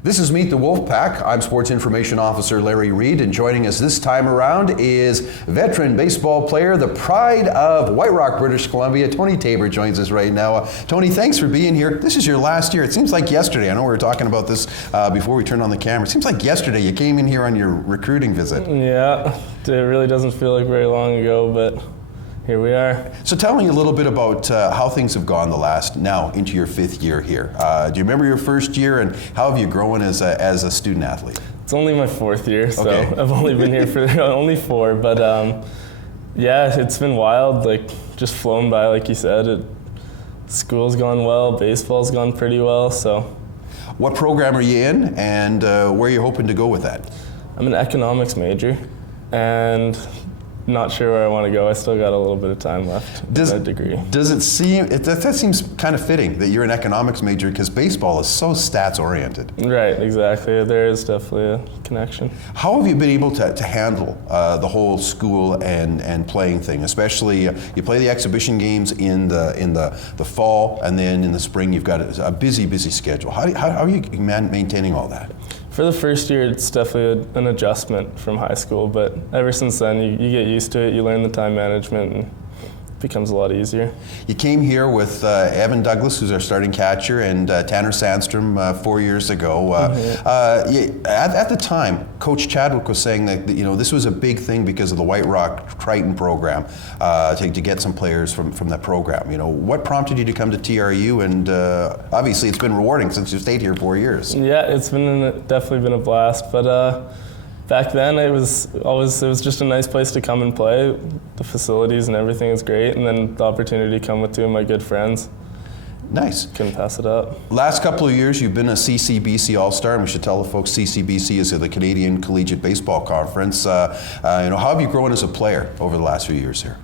This is Meet the WolfPack. I'm Sports Information Officer Larry Reed, and joining us this time around is veteran baseball player, the pride of White Rock, British Columbia. Tony Tabor joins us right now. Tony, thanks for being here. This is your last year. It seems like yesterday. I know we were talking about this before we turned on the camera. It seems like yesterday you came in here on your recruiting visit. Yeah, it really doesn't feel like very long ago, but here we are. So tell me a little bit about how things have gone now into your fifth year here. Do you remember your first year, and how have you grown as a student athlete? It's only my fourth year, so Okay. I've only been here for only 4, but yeah, it's been wild, just flown by, like you said. School's gone well, baseball's gone pretty well, so. What program are you in, and where are you hoping to go with that? I'm an economics major, and not sure where I want to go. I still got a little bit of time left with that degree. Does it seem, that seems kind of fitting that you're an economics major, because baseball is so stats oriented. Right, exactly. There is definitely a connection. How have you been able to handle the whole school and playing thing? Especially, you play the exhibition games in the fall, and then in the spring you've got a busy schedule. How are you maintaining all that? For the first year, it's definitely an adjustment from high school, but ever since then, you get used to it, you learn the time management, and it becomes a lot easier. You came here with Evan Douglas, who's our starting catcher, and Tanner Sandstrom 4 years ago. At the time, Coach Chadwick was saying that this was a big thing because of the White Rock Triton program, to get some players from that program. What prompted you to come to TRU, and obviously it's been rewarding since you stayed here 4 years. Yeah, it's definitely been a blast, but back then it was just a nice place to come and play. The facilities and everything is great, and then the opportunity to come with 2 of my good friends. Nice. Couldn't pass it up. Last couple of years, you've been a CCBC All-Star, and we should tell the folks CCBC is the Canadian Collegiate Baseball Conference. How have you grown as a player over the last few years here?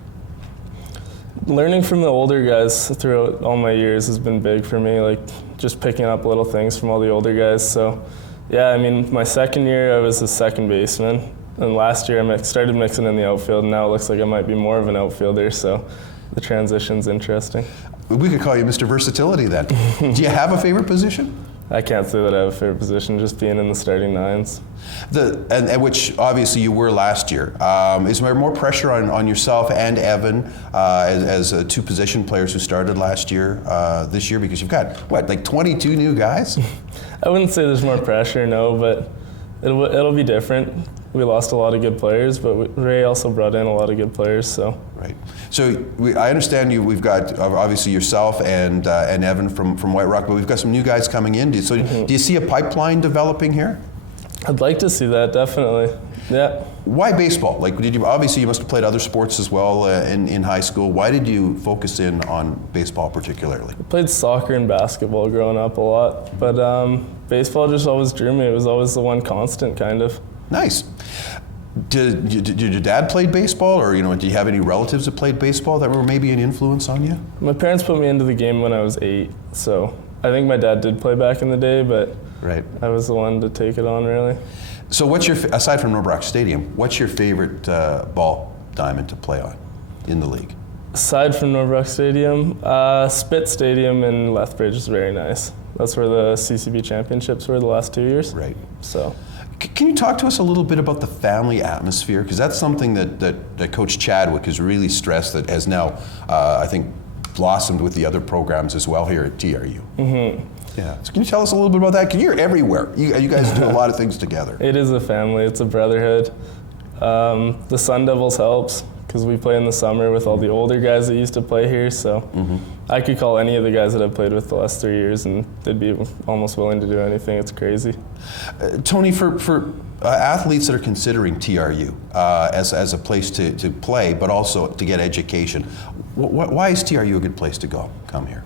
Learning from the older guys throughout all my years has been big for me, just picking up little things from all the older guys. So, yeah, my second year I was a second baseman, and last year I started mixing in the outfield, and now it looks like I might be more of an outfielder, so the transition's interesting. We could call you Mr. Versatility then. Do you have a favorite position? I can't say that I have a favorite position, just being in the starting nines. And which obviously you were last year. Is there more pressure on yourself and Evan as 2 position players who started last year, this year? Because you've got, 22 new guys? I wouldn't say there's more pressure, no, but it'll be different. We lost a lot of good players, but Ray also brought in a lot of good players, so. Right. So I understand we've got obviously yourself and Evan from White Rock, but we've got some new guys coming in. So do you see a pipeline developing here? I'd like to see that, definitely. Yeah. Why baseball? Obviously you must have played other sports as well in high school. Why did you focus in on baseball particularly? I played soccer and basketball growing up a lot, but baseball just always drew me. It was always the one constant, kind of. Nice. Did your dad play baseball, or do you have any relatives that played baseball that were maybe an influence on you? My parents put me into the game when I was 8, so I think my dad did play back in the day, but right. I was the one to take it on, really. So aside from Northbrook Stadium, what's your favorite ball diamond to play on in the league? Aside from Northbrook Stadium, Spit Stadium in Lethbridge is very nice. That's where the CCB championships were the last 2 years. Right. So. Can you talk to us a little bit about the family atmosphere? Because that's something that Coach Chadwick has really stressed, that has now, I think, blossomed with the other programs as well here at TRU. Mm-hmm. Yeah. So can you tell us a little bit about that? Because you're everywhere. You guys do a lot of things together. It is a family. It's a brotherhood. The Sun Devils helps, because we play in the summer with all the older guys that used to play here, so I could call any of the guys that I've played with the last 3 years, and they'd be almost willing to do anything. It's crazy. Tony, for athletes that are considering TRU as a place to play, but also to get education, why is TRU a good place to come here?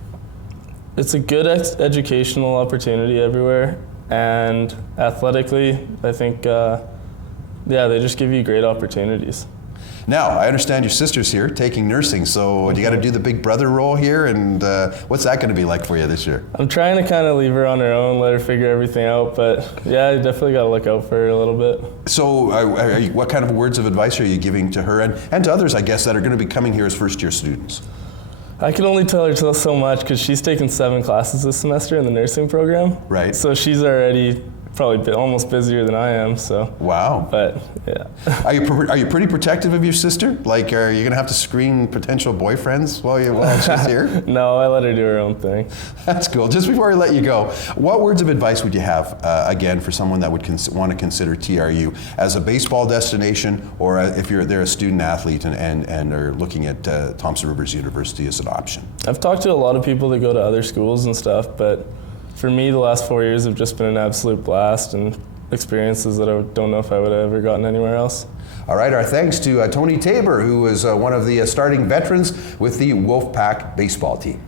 It's a good educational opportunity everywhere, and athletically, I think, they just give you great opportunities. Now, I understand your sister's here taking nursing, so you got to do the big brother role here, and what's that going to be like for you this year? I'm trying to kind of leave her on her own, let her figure everything out, but yeah, I definitely got to look out for her a little bit. So what kind of words of advice are you giving to her and to others, I guess, that are going to be coming here as first-year students? I can only tell her so much because she's taken 7 classes this semester in the nursing program. Right. So she's already probably almost busier than I am. So. Wow. But yeah. Are you pretty protective of your sister? Like, are you gonna have to screen potential boyfriends while she's here? No, I let her do her own thing. That's cool. Just before I let you go, what words of advice would you have again for someone that would want to consider TRU as a baseball destination, or if they're a student athlete and are looking at Thompson Rivers University as an option? I've talked to a lot of people that go to other schools and stuff, but for me, the last 4 years have just been an absolute blast and experiences that I don't know if I would have ever gotten anywhere else. All right, our thanks to Tony Tabor, who is one of the starting veterans with the WolfPack baseball team.